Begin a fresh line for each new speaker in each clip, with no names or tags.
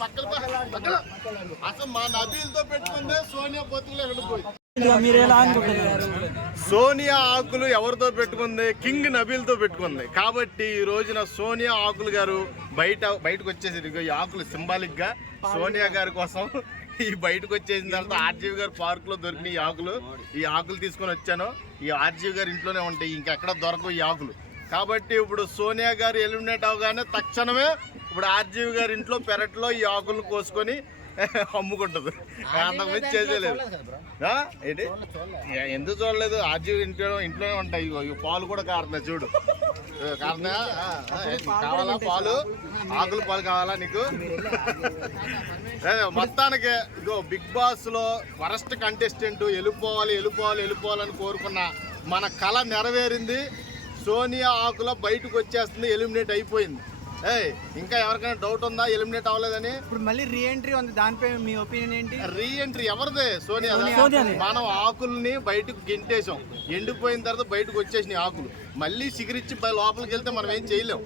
పక్కన అసలు మా నబీలతో పెట్టుకుందే సోనియా బతుకులే సోనియా ఆకులు ఎవరితో పెట్టుకుంది? కింగ్ నబీల్తో పెట్టుకుంది. కాబట్టి ఈ రోజున సోనియా ఆకులు గారు బయట బయటకు వచ్చేసి ఈ ఆకులు సింబాలిక్గా సోనియా గారి కోసం ఈ బయటకు వచ్చేసిన తర్వాత ఆర్జీవి గారు పార్క్లో దొరికిన ఈ ఆకులు. ఈ ఆకులు తీసుకొని వచ్చాను. ఈ ఆర్జీవి గారి ఇంట్లోనే ఉంటాయి. ఇంకెక్కడ దొరకవు ఈ ఆకులు. కాబట్టి ఇప్పుడు సోనియా గారు ఎలిమినేట్ అవగానే తక్షణమే ఇప్పుడు ఆర్జీవి గారి ఇంట్లో పెరట్లో ఈ ఆకులు కోసుకొని అమ్ముకుంటుంది. అంతకుమించి చేసేలేదు ఆ? ఏంటి? ఎందుకు చూడలేదు? ఆర్జీవి ఇంట్లో ఇంట్లోనే ఉంటాయి. ఈ పాలు కూడా కారుతున్నాయి చూడు. ఏంటి? కావాలా పాలు? ఆకులు పాలు కావాలా నీకు? మొత్తానికి ఇగో బిగ్ బాస్లో వరస్ట్ కంటెస్టెంట్ వెళ్ళిపోవాలి వెళ్ళిపోవాలి వెళ్ళిపోవాలని కోరుకున్న మన కళ నెరవేరింది. సోనియా ఆకుల బయటకు వచ్చేస్తుంది ఎలిమినేట్ అయిపోయింది. ఏయ్ ఇంకా ఎవరికైనా డౌట్ ఉందా? ఎలిమినేట్ అవ్వలేదని?
ఇప్పుడు మళ్ళీ రీ ఎంట్రీ ఉంది దానిపై మీ ఒపీనియన్ ఏంటి?
రీ ఎంట్రీ ఎవరిదే? సోనియా. మనం ఆకుల్ని బయటకు గింటేసాం ఎండిపోయిన తర్వాత బయటకు వచ్చేసినాయి ఆకులు. మళ్ళీ సిగరిచ్చి లోపలికి వెళ్తే మనం ఏం చేయలేం.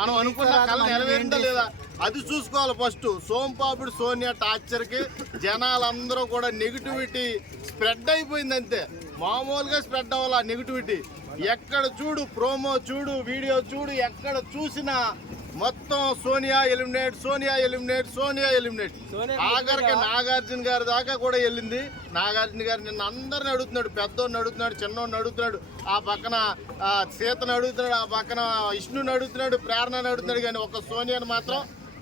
మనం అనుకున్న కళ నెరవేరిందా లేదా? అది చూసుకోవాలి ఫస్ట్ సోంపాపుడు సోనియా టార్చర్కి జనాలందరూ కూడా నెగిటివిటీ స్ప్రెడ్ అయిపోయింది అంతే. మామూలుగా స్ప్రెడ్ అవ్వాలి నెగిటివిటీ ఎక్కడ చూడు ప్రోమో చూడు వీడియో చూడు ఎక్కడ చూసినా మొత్తం Sonia eliminate Sonia eliminate Sonia eliminate. ఆఖరికి నాగార్జున గారి దాకా కూడా వెళ్ళింది. నాగార్జున గారు నిన్న అందరిని అడుగుతున్నాడు పెద్దోడిని అడుగుతున్నాడు చిన్నోడిని అడుగుతున్నాడు ఆ పక్కన సీతను అడుగుతున్నాడు ఆ పక్కన విష్ణుని అడుగుతున్నాడు ప్రేరణని అడుగుతున్నాడు కానీ ఒక సోనియాని మాత్రం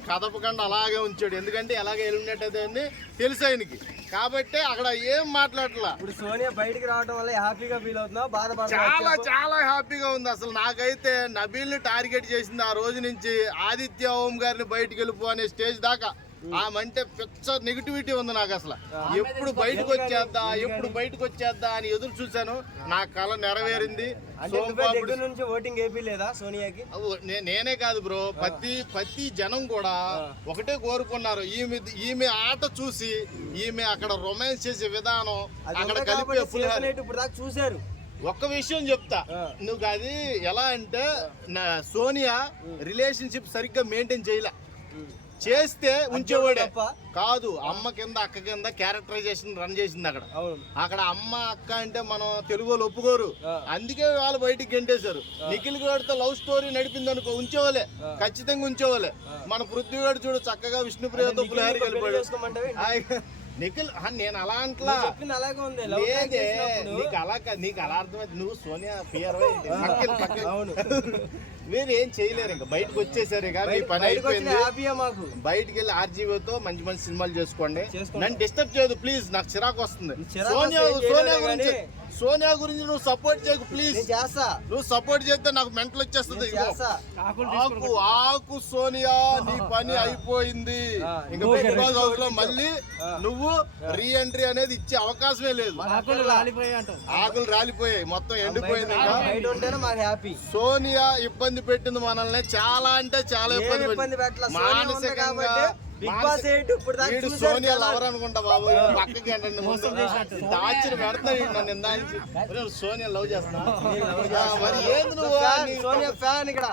కదపకుండా అలాగే ఉంచాడు. ఎందుకంటే ఎలాగే ఎలిమినేట్ అయితే తెలుసు ఆయనకి. కాబట్టి అక్కడ ఏం మాట్లాడలా
ఇప్పుడు సోనియా బయటికి రావడం వల్ల హ్యాపీగా ఫీల్ అవుతున్నావు
చాలా
బాధపడుతున్నావు
చాలా హ్యాపీగా ఉంది అసలు. నాకైతే నబీల్ని టార్గెట్ చేసింది ఆ రోజు నుంచి ఆదిత్య ఓం గారిని బయటికి వెళ్ళిపో అనే స్టేజ్ దాకా. ఆమంటే పిచ్చ నెగిటివిటీ ఉంది నాకు అసలు. ఎప్పుడు బయటకు వచ్చేద్దా ఎప్పుడు బయటకు వచ్చేద్దా అని ఎదురు చూశాను. నా కళ నెరవేరింది.
నుంచి ఓటింగ్ లేదా సోనియాకి?
నేనే కాదు బ్రో. ప్రతి ప్రతి జనం కూడా ఒకటే కోరుకున్నారు. ఈమె ఈమె ఆట చూసి ఈమె అక్కడ రొమాన్స్ చేసే విధానం అక్కడ కలిపే
ఇప్పుడు దాకా చూశారు.
ఒక్క విషయం చెప్తా.
ఆ.
నువ్వు అది ఎలా అంటే నా సోనియా రిలేషన్షిప్ సరిగ్గా మెయింటైన్ చేయలే. చేస్తే ఉంచేవాడే? కాదు అమ్మ కింద అక్క కింద క్యారెక్టరైజేషన్ రన్ చేసింది అక్కడ. అక్కడ అమ్మ అక్క అంటే మనం తెలుగు వాళ్ళు ఒప్పుకోరు. అందుకే వాళ్ళు బయటికి గెంటేశారు. నిఖిల్ గారితో లవ్ స్టోరీ నడిపింది అనుకో ఉంచేవాళ్ళే.
ఆ.
ఖచ్చితంగా ఉంచేవాళ్ళే. మన పృథ్వీగాడు చూడు చక్కగా
ని పెళ్ళి
కలిపాడు నిఖిల్ నేను అలా అంటలా.
అలాగే ఉంది.
లేదే నీకు అలా నీకు అలా అర్థమైంది. నువ్వు సోనియా పియర్
అవును.
మీరు ఏం చేయలేరు ఇంకా. బయటకు వచ్చేసారు ఇక మీ పని అయిపోయింది. బయటికి వెళ్ళి ఆర్జీవీతో మంచి మంచి సినిమాలు చేసుకోండి. నన్ను డిస్టర్బ్ చేయదు ప్లీజ్. నాకు చిరాకు వస్తుంది. సోనియా సోనియా గురించి. సోనియా గురించి నువ్వు సపోర్ట్ చేయకు ప్లీజ్
నేను చేస్తా.
నువ్వు సపోర్ట్ చేస్తే నాకు మెంటల్ వచ్చేస్తుంది ఆకు ఆకు సోనియా నీ పని అయిపోయింది. ఇంకా
హౌస్లో.
మళ్ళీ. నువ్వు రీ ఎంట్రీ అనేది ఇచ్చే అవకాశమే లేదు.
ఆకులు
రాలిపోయాయి మొత్తం ఎండిపోయింది సోనియా ఇబ్బంది పెట్టింది మనల్ని చాలా అంటే చాలా ఇబ్బంది మానసికంగా
బిగ్ బాస్ ఎయిట్ ఇప్పుడు
వీడు
చూశారు
సోనియా. లవర్ అనుకుంటా బాబు పక్కకి ఏంటండి ముందు టార్చర్ పెడతాడు ఈడు నన్ను ఇందా సోనియా లవ్ చేస్తున్నా ఆ. మరి ఏంది నువ్వు
ఫ్యాన్, సోనియా ఫ్యాన్ ఇక్కడ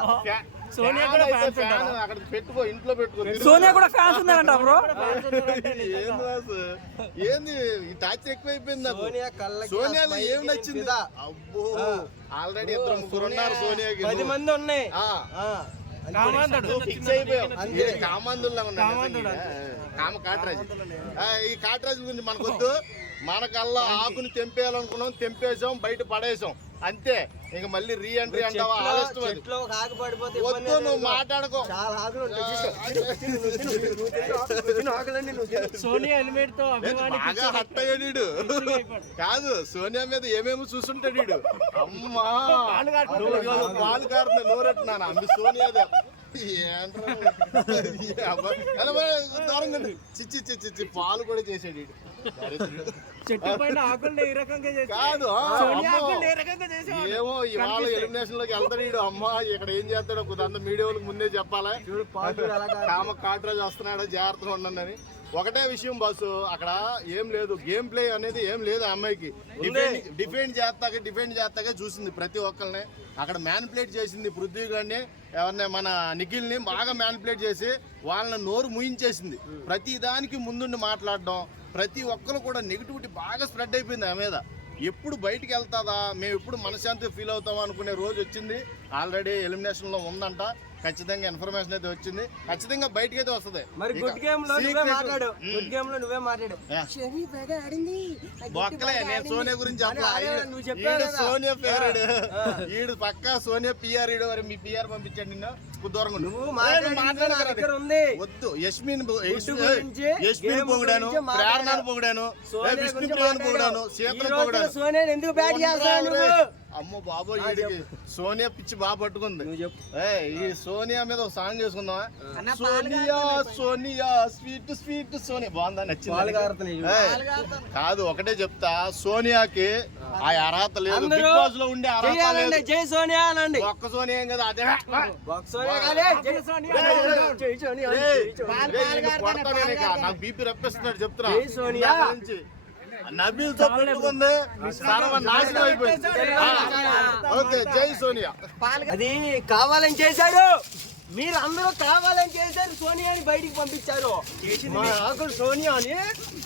సోనియా కూడా ఫ్యాన్స్
ఫ్యాన్? అక్కడ పెట్టుకో ఇంట్లో పెట్టుకో
సోనియా కూడా ఫ్యాన్స్ ఉన్నారంట బ్రో
ఏంది వాసు? ఏంది ఈ టార్చర్ ఎక్కువైపోయింది నాకు
సోనియా కళ్ళకి
సోనియాలో
ఆ
ఏం నచ్చింది. అబ్బో
ఆ.
ఆల్రెడీ ఇద్దరు ముగ్గురు ఉన్నారు సోనియాకి
పది. మంది ఉన్నాయి
ఆ.
ఆ.
ఈ కాట్రాజు గురించి మనకొద్దు. మనకల్లా ఆకుని తెంపేయాలనుకున్నాం తెంపేసాం బయట పడేసాం అంతే. ఇంక మళ్ళీ రీ ఎంట్రీ అంటావా? వద్దు నువ్వు. మాట్లాడుకో.
సోనియా హెల్మెట్తో
ఏంది
అభిమాని
బాగా హట్ అయ్యాడు వీడు. కాదు సోనియా మీద ఏమేమి చూసుంటాడు వీడు? అమ్మా!
పాలు
కారుతున్నా నోరెట్టున్నాను అమ్మి సోనియాదే. చిచ్చి చిచ్చి చిచ్చి. పాలు కూడా చేసాడు.
చెట్టు పైన ఆకులు ఏ రకంగా
కాదు ఏమో ఇవాళ ఎలిమినేషన్లోకి వెళ్తాడు వీడు. అమ్మ ఇక్కడ ఏం చేస్తాడో కొంత మీడియాలకు ముందే చెప్పాలి?
చూడు పాలు.
కామ కాట్రాజ్ వస్తున్నాడు జాగ్రత్తగా ఉండండి అని. ఒకటే విషయం బాసు అక్కడ ఏం లేదు. గేమ్ ప్లే అనేది ఏం లేదు ఆ అమ్మాయికి. డిఫెండ్ డిఫెండ్ చేస్తాక డిఫెండ్ చేస్తాక చూసింది ప్రతి ఒక్కరిని అక్కడ మ్యానిపులేట్ చేసింది పృథ్వీ గారిని ఎవరిని మన నిఖిల్ని బాగా మ్యానిపులేట్ చేసి వాళ్ళని నోరు ముయించేసింది. ప్రతి దానికి ముందుండి మాట్లాడడం ప్రతి ఒక్కరు కూడా నెగిటివిటీ బాగా స్ప్రెడ్ అయిపోయింది ఆ మీద. ఎప్పుడు బయటికి వెళ్తాదా? మేము ఎప్పుడు మనశాంతి ఫీల్ అవుతాం అనుకునే రోజు వచ్చింది. ఆల్రెడీ ఎలిమినేషన్లో ఉందంట. ఖచ్చితంగా ఇన్ఫర్మేషన్ అయితే వచ్చింది. ఖచ్చితంగా బయటికి అయితే వస్తుంది.
మరి గుడ్ గేమ్లో నువ్వే మాట్లాడు. గుడ్ గేమ్లో నువ్వే మాట్లాడు. శని బాగా ఆడింది.
బొక్కలే నేను సోనియా గురించి
నువ్వు కదా.
సోనియా. ఈడు పక్కా సోనియా పిఆర్ ఈడు మరి మీ పిఆర్ పంపించండి నిన్ను. దూరంగా.
నువ్వు. ఉంది.
వద్దు. యస్మిన్
గేమ్
పొగిడాను. ప్రేరణను పొగిడాను.
సోనియా
విష్ణుప్రియను పొగిడాను. సీతను పొగిడాను.
సోనియాని ఎందుకు బ్యాట్ చేస్తావు నువ్వు.
అమ్మో బాబోయ్ వీడికి సోనియా పిచ్చి బాగా పట్టుకుంది.
నువ్వు చెప్పు.
ఏ ఈ సోనియా మీద ఒక సాంగ్ చేసుకుందామా?
పాలు
సోనియా సోనియా స్వీట్ స్వీట్ సోనియా. బాగుందా? నచ్చింది కాదు ఒకటే చెప్తా. సోనియాకి ఆ. అర్హత లేదు. బిగ్ బాస్లో ఉండే అర్హత లేదు.
జై సోనియా అనండి.
ఒక్క సోనియా ఏం కదా అదే. నాకు బీపీ రప్పిస్తున్నాడు చెప్తున్నా.
జై సోనియా.
ఇందాక నుంచి. నబీల్తో పెట్టుకుంది సర్వ నాశనం అయిపోయింది. ఆ, ఓకే జై సోనియా.
అది కావాలని చేశారు మీరు అందరూ కావాలని చేశారు. సోనియాని బయటికి పంపించారు. మా ఆకులు సోనియాని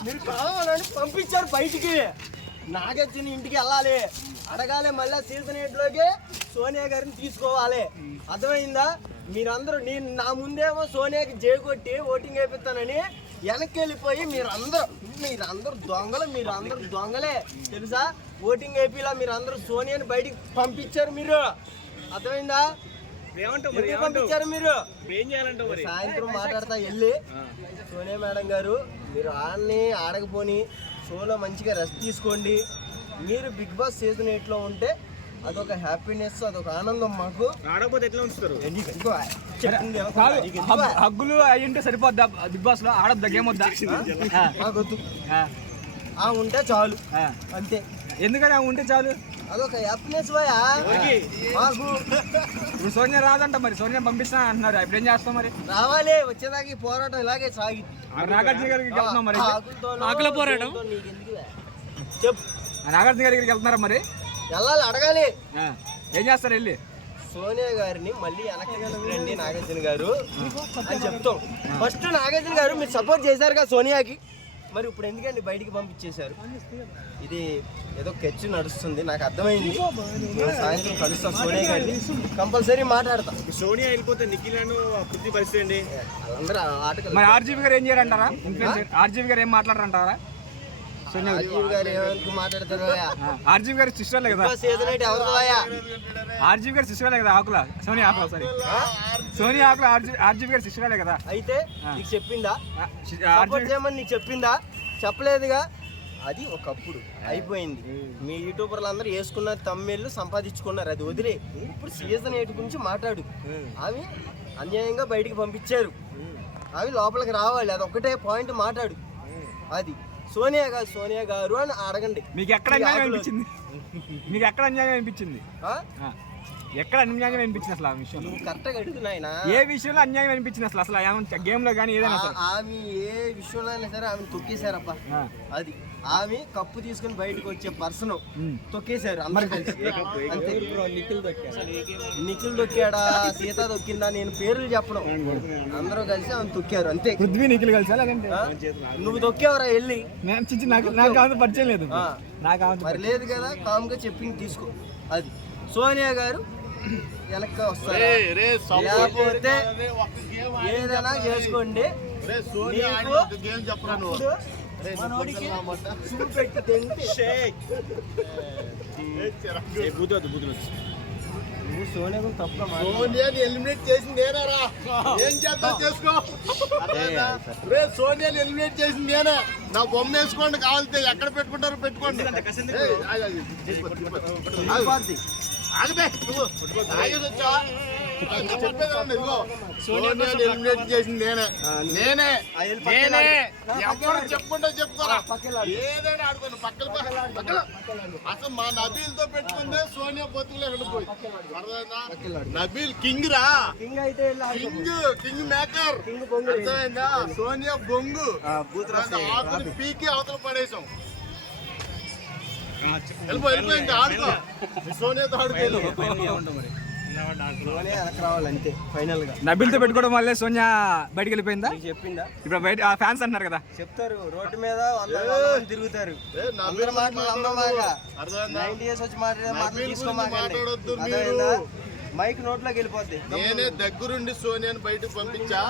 మీరు కావాలని పంపించారు బయటికి. నాగార్జున ఇంటికి వెళ్ళాలి. అడగాలి మళ్ళీ సీజన్ ఎయిట్లోకి సోనియా గారిని తీసుకోవాలి. అర్థమైందా? మీరందరూ నేను నా ముందేమో సోనియాకి జే కొట్టి ఓటింగ్ వేపిస్తానని వెనక్కి వెళ్ళిపోయి మీరందరూ మీరందరూ దొంగలు మీరందరూ దొంగలే. తెలుసా? ఓటింగ్ వేపిలా మీరందరూ సోనియాని బయటికి పంపించారు మీరు. అర్థమైందా? పంపించారు మీరు?
ఏం చేయాలంటావు మరి?
సాయంత్రం మాట్లాడతా వెళ్ళి. సోనియా మేడం గారు మీరు ఆడని ఆడకపోని షోలో మంచిగా రెస్ట్ తీసుకోండి. మీరు బిగ్ బాస్ సీజన్ ఎయిట్లో ఉంటే అదొక హ్యాపీనెస్ అదొక ఆనందం మాకు.
ఆడకపోతే ఎట్లా ఉంచుతారు?
హగ్గులు అయి ఉంటే సరిపోద్దా? బిగ్ బాస్లో ఆడద్దా గేమ్ వద్దా? ఆ,
మాకొద్దు.
ఆ,
ఆ ఉంటే చాలు.
ఆ.
అంతే.
ఎందుకని అవి ఉంటే చాలు?
అదొక హ్యాపీనెస్ భయా మాకు.
ఇప్పుడు సోనియా రాదంట మరి సోనియా పంపిస్తా అంటున్నారు. ఇప్పుడు ఏం చేస్తాం మరి?
రావాలి వచ్చేదాకా పోరాటం ఇలాగే సాగి.
నాగార్జున గారికి వెళ్తున్నాం మరి.
ఆకుల పోరాటం?
చెప్పు
ఆ నాగార్జున గారి దగ్గరికి వెళ్తున్నారా మరి?
వెళ్ళాలి అడగాలి.
ఏం చేస్తారు వెళ్ళి?
సోనియా గారిని మళ్ళీ వెనక్కి తీసుకురండి నాగార్జున గారు అని చెప్తాం. ఫస్ట్ నాగార్జున గారు మీరు సపోర్ట్ చేశారు కదా సోనియాకి. మరి ఇప్పుడు ఎందుకండి బయటికి పంపించేశారు? ఇది ఏదో కెచ్చు నడుస్తుంది నాకు అర్థమైంది. సాయంత్రం కలుస్తాను సోనియా గారిని. కంపల్సరీ మాట్లాడతాం.
సోనియా వెళ్ళిపోతే నిఖిల్ అని పృథ్వీ పరిస్థితి అండి
వాళ్ళందరూ ఆటలు
మరి ఆర్జీబీ గారు ఏం చేయాలంటారా? ఆర్జీబీ గారు ఏం మాట్లాడారంటారా? సోనియా
రాజీవ్ గారు
సిస్టర్లే కదా.
సీజన్ అయితే ఎవరితో
ఆర్జీబీ గారి సిస్టర్లే కదా Akula. Sonia Akula sorry Sonia Akula RG RGB గారి సిస్టర్లే కదా.
అయితే నీకు చెప్పిందా? నీకు చెప్పిందా? చెప్పలేదుగా. అది ఒకప్పుడు అయిపోయింది. మీ యూట్యూబర్లు అందరూ వేసుకున్న తమ్మిళ్ళు సంపాదించుకున్నారు. అది వదిలే. ఇప్పుడు సీజన్ ఎయిట్ గురించి మాట్లాడు. అవి అన్యాయంగా బయటికి పంపించారు. అవి లోపలికి రావాలి. అది ఒకటే పాయింట్ మాట్లాడు. అది. సోనియా గారు సోనియా గారు అని అడగండి.
మీకు ఎక్కడ అన్యాయం అనిపించింది? మీకు ఎక్కడ అన్యాయం అనిపించింది? ఎక్కడ అన్యాయం అనిపించింది అసలు ఆ విషయం
నువ్వు కరెక్ట్గా
ఏ విషయంలో అన్యాయం అనిపించింది అసలు? అసలు గేమ్లో కానీ ఏదైనా
ఆమె ఏ విషయంలో అయినా సరే ఆమె తొక్కేశారబ్బా. అది. ఆమె కప్పు తీసుకుని బయటకు వచ్చే పర్సన్. తొక్కేశారు. అందరు కలిసి. అంతే. నిఖిల్ దొక్కాడా సీత దొక్కిందా నేను పేర్లు చెప్పడం అందరూ కలిసి ఆమె తొక్కారు అంతే.
పృథ్వీ నిఖిల్ కలిసా?
నువ్వు తొక్కేవరా వెళ్ళి.
నాకు పరిచయం లేదు
మరి లేదు కదా కామ్గా చెప్పింది తీసుకో. అది. సోనియా గారు వెనక్కి వస్తారు? లేకపోతే ఏదైనా చేసుకోండి.
గేమ్ చెప్పరా నువ్వు? నువ్వు
సోనియా మాట్లాడు.
సోనియాని ఎలిమినేట్ చేసింది నేనేరా ఏం చేద్దాం చేసుకో? రే సోనియాని ఎలిమినేట్ చేసింది నేనే? నా బొమ్మ వేసుకోండి కావాలితే ఎక్కడ పెట్టుకుంటారో పెట్టుకోండి. ఆగుబే, నువ్వు. ఆగేసి వచ్చావా? సోనియాని ఎలిమినేట్ చేసింది నేనే. నేనే. నేనే. ఎవరు చెప్పుకుంటా చెప్పుకోరా. ఏదైనా ఆడుకోను పక్కన పక్కన అసలు మా నబీల్తో పెట్టుకుందే సోనియా బతుకులే నబీల్ కింగ్ రా.
కింగ్ అయితే.
King king maker. అర్థమైందా? సోనియా బొంగు. ఆకులు పీకి అవతల పడేసాం వెళ్ళిపో వెళ్ళిపో ఇంకా ఆడుకో. సోనియాతో ఆడుకో.
అంతే ఫైనల్గా
నబిల్తో పెట్టుకోవడం వల్లే సోనియా బయటికి వెళ్ళిపోయిందా?
చెప్పిందా?
ఇప్పుడు బయట ఫ్యాన్స్ అంటున్నారు కదా.
చెప్తారు రోడ్డు మీద మంది తిరుగుతారు. అందరి మాటలు నమ్మమాక
అర్థమైందా?
నైన్టీ ఇయర్స్ వచ్చి మాట్లాడే మాటలు తీసుకోమాకండి.
మాట్లాడొద్దు మీరు.
అర్థమైందా మైక్ నోట్లోకి వెళ్ళిపోద్ది.
నేనే దగ్గరుండి సోనియాని బయటకు పంపించా.